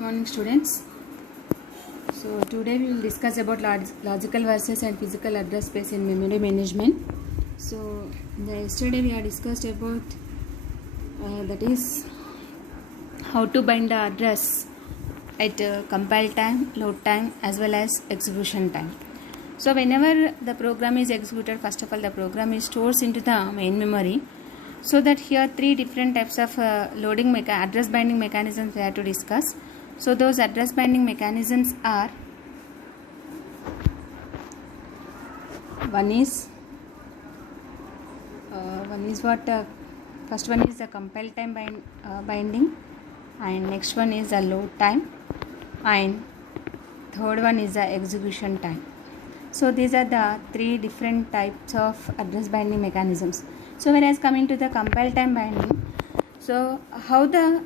Morning students. So today we will discuss about logical versus and physical address space in memory management. So yesterday we had discussed about that is how to bind the address at compile time, load time as well as execution time. So whenever the program is executed, first of all the program is stored into the main memory. So that here three different types of address binding mechanisms we have to discuss. So those address binding mechanisms are, first one is the compile time binding, and next one is the load time, and third one is the execution time. So these are the three different types of address binding mechanisms. So whereas coming to the compile time binding, so how the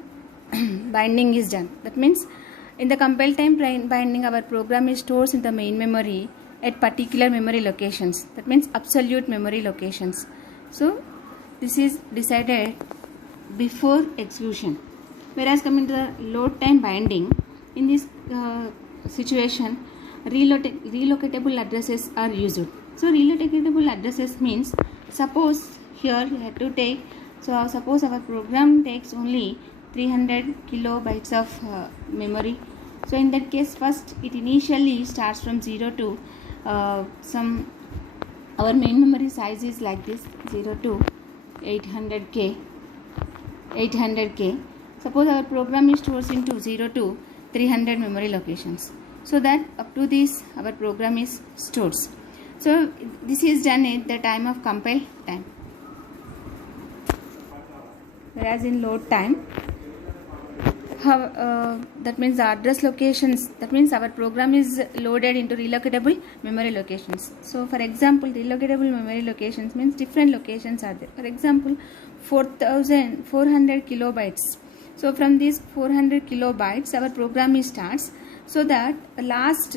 binding is done, that means in the compile time binding our program is stored in the main memory at particular memory locations, that means absolute memory locations. So this is decided before execution. Whereas coming to the load time binding, in this situation relocatable addresses are used. So relocatable addresses means, suppose here you have to take, so suppose our program takes only 300 kilobytes of memory. So in that case, first it initially starts from 0 to our main memory size is like this, 0 to 800k. Suppose our program is stored into 0 to 300 memory locations. So that up to this our program is stored. So this is done at the time of compile time. Whereas in load time, that means the address locations, that means our program is loaded into relocatable memory locations. So for example, relocatable memory locations means different locations are there. For example, 400 kilobytes. So from these 400 kilobytes our program starts, so that last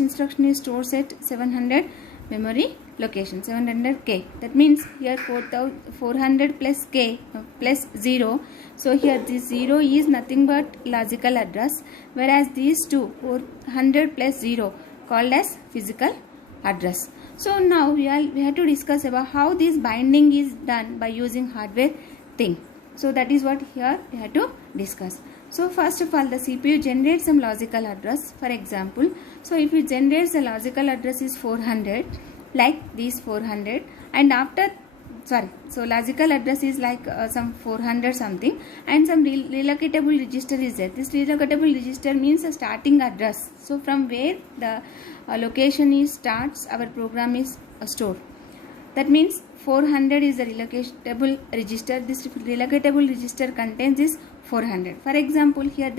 instruction is stored at 700 memory location, 700k. That means here 400 plus k plus 0. So here this 0 is nothing but logical address, whereas these two, 400 plus 0, called as physical address. So now we have to discuss about how this binding is done by using hardware thing. So that is what here we have to discuss. So first of all, the CPU generates some logical address. For example, so if it generates the logical address is 400, like these 400, and after so logical address is like some 400 something, and some relocatable register is there. This relocatable register means a starting address. So from where the location is starts, our program is stored. That means 400 is the relocatable register. This relocatable register contains this 400. For example, here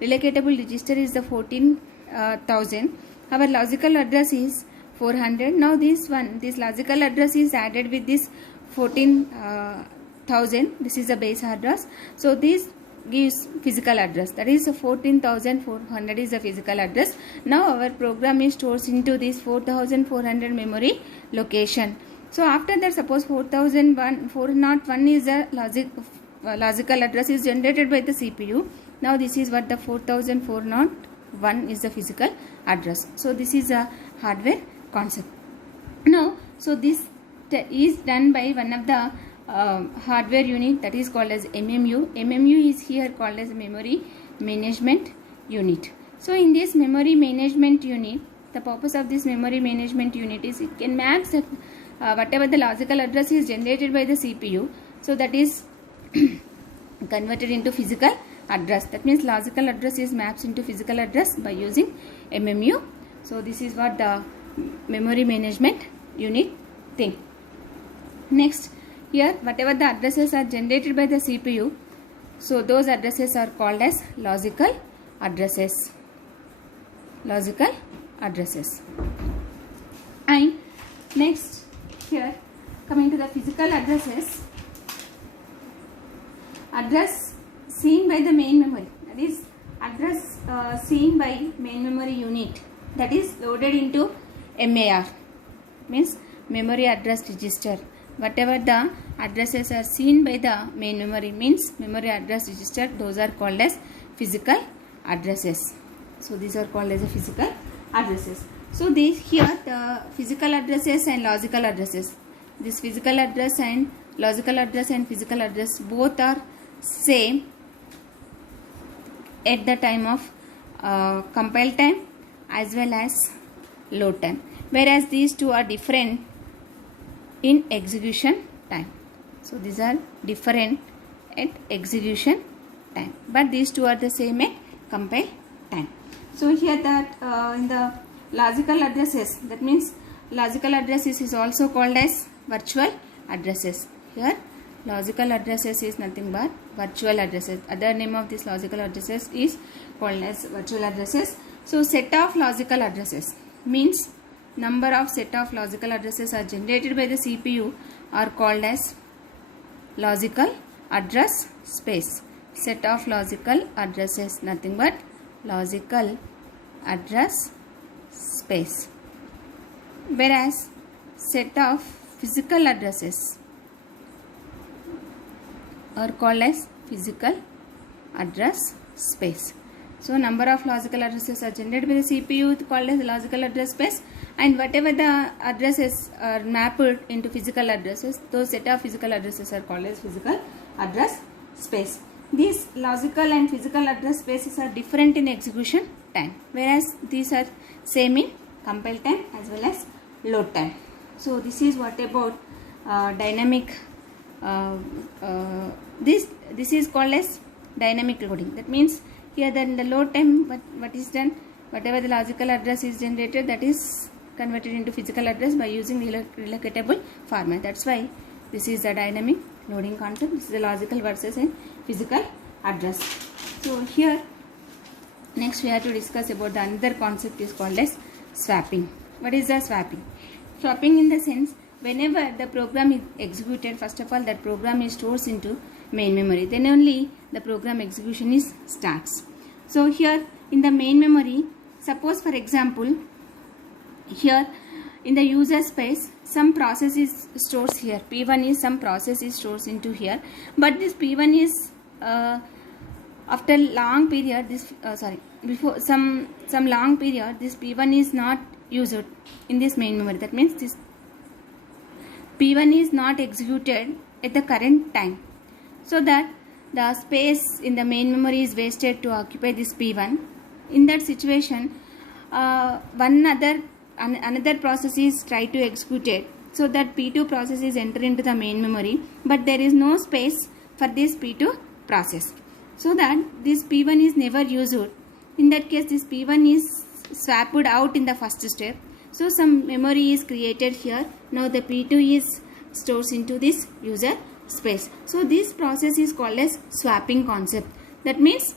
relocatable register is the 14,000. Our logical address is 400. Now this logical address is added with this 14,000. This is the base address. So this gives physical address, that is 14,400 is the physical address. Now our program is stored into this 4,400 memory location. So after that, suppose 401 is the logical address is generated by the CPU. Now this is what the 4,401 is the physical address. So this is a hardware concept. Now, so this is done by one of the hardware unit, that is called as MMU. MMU is here called as memory management unit. So in this memory management unit, the purpose of this memory management unit is it can map whatever the logical address is generated by the CPU, so that is converted into physical address. That means logical address is maps into physical address by using MMU. So this is what the memory management unit thing. Next, here whatever the addresses are generated by the CPU, so those addresses are called as logical addresses. And next, here coming to the physical addresses, address seen by the main memory, that is address seen by main memory unit, that is loaded into MAR, means memory address register. whatever the addresses are seen by the main memory means memory address register, those are called as physical addresses. So these are called as a physical addresses. So these here the physical addresses and logical addresses. This physical address and logical address and physical address both are same at the time of compile time as well as load time, whereas these two are different in execution time. So these are different at execution time, but these two are the same at compile time. So here that in the logical addresses, that means logical addresses is also called as virtual addresses. Here logical addresses is nothing but virtual addresses. Other name of this logical addresses is called as virtual addresses. So set of logical addresses means number of set of logical addresses are generated by the CPU are called as logical address space. Set of logical addresses nothing but logical address space, whereas set of physical addresses are called as physical address space. So number of logical addresses are generated by the CPU called as logical address space, and whatever the addresses are mapped into physical addresses, those set of physical addresses are called as physical address space. These logical and physical address spaces are different in execution time, whereas these are same in compile time as well as load time. So this is what about dynamic. This is called as dynamic loading. That means here then the load time what is done, whatever the logical address is generated, that is converted into physical address by using relocatable format. That's why this is the dynamic loading concept. This is the logical versus and physical address. So here next we have to discuss about the another concept is called as swapping. What is the swapping? Swapping in the sense, whenever the program is executed, first of all that program is stored into main memory, then only the program execution is starts. So here in the main memory, suppose for example here in the user space some process is stores here, P1 is some process is stores into here, but this P1 is after long period this before some long period this P1 is not used in this main memory. That means this P1 is not executed at the current time, so that the space in the main memory is wasted to occupy this P1. In that situation another process is try to execute it, so that P2 process is enter into the main memory, but there is no space for this P2 process, so that this P1 is never used. In that case this P1 is swapped out in the first step, so some memory is created here. Now the P2 is stores into this user space. So this process is called as swapping concept. That means,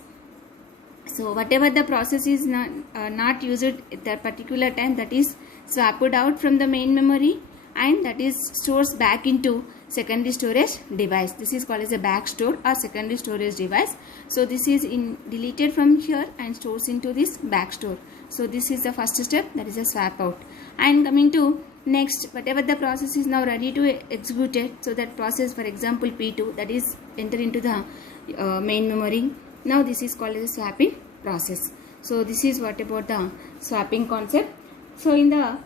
so whatever the process is not used at that particular time, that is swapped out from the main memory and that is stores back into secondary storage device. This is called as a back store or secondary storage device. So this is deleted from here and stores into this back store. So this is the first step, that is a swap out. And coming to next, whatever the process is now ready to execute it, so that process, for example P2, that is enter into the main memory. Now this is called as a swapping process. So this is what about the swapping concept. So in the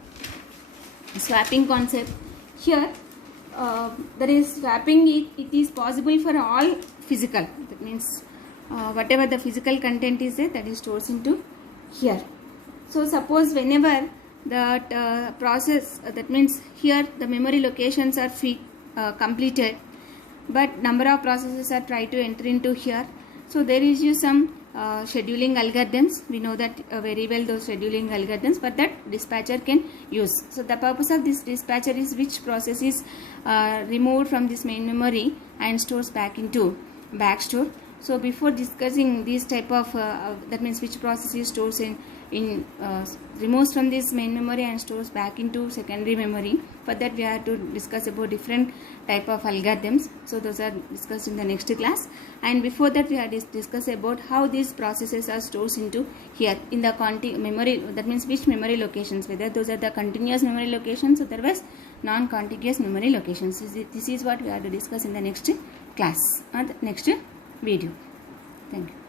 swapping concept here there is swapping, it is possible for all physical. That means whatever the physical content is there, that is stored into here. So suppose whenever that process, that means here the memory locations are completed, but number of processes are try to enter into here. So there is some scheduling algorithms. We know that very well, those scheduling algorithms, but that dispatcher can use. So the purpose of this dispatcher is which process is removed from this main memory and stores back into backstore. So before discussing this type of that means which process is stores in removes from this main memory and stores back into secondary memory. For that we have to discuss about different type of algorithms. So those are discussed in the next class. And before that we have discussed about how these processes are stored into here in the memory. That means which memory locations, whether those are the continuous memory locations, otherwise non-contiguous memory locations. This is what we have to discuss in the next class or the next video. Thank you.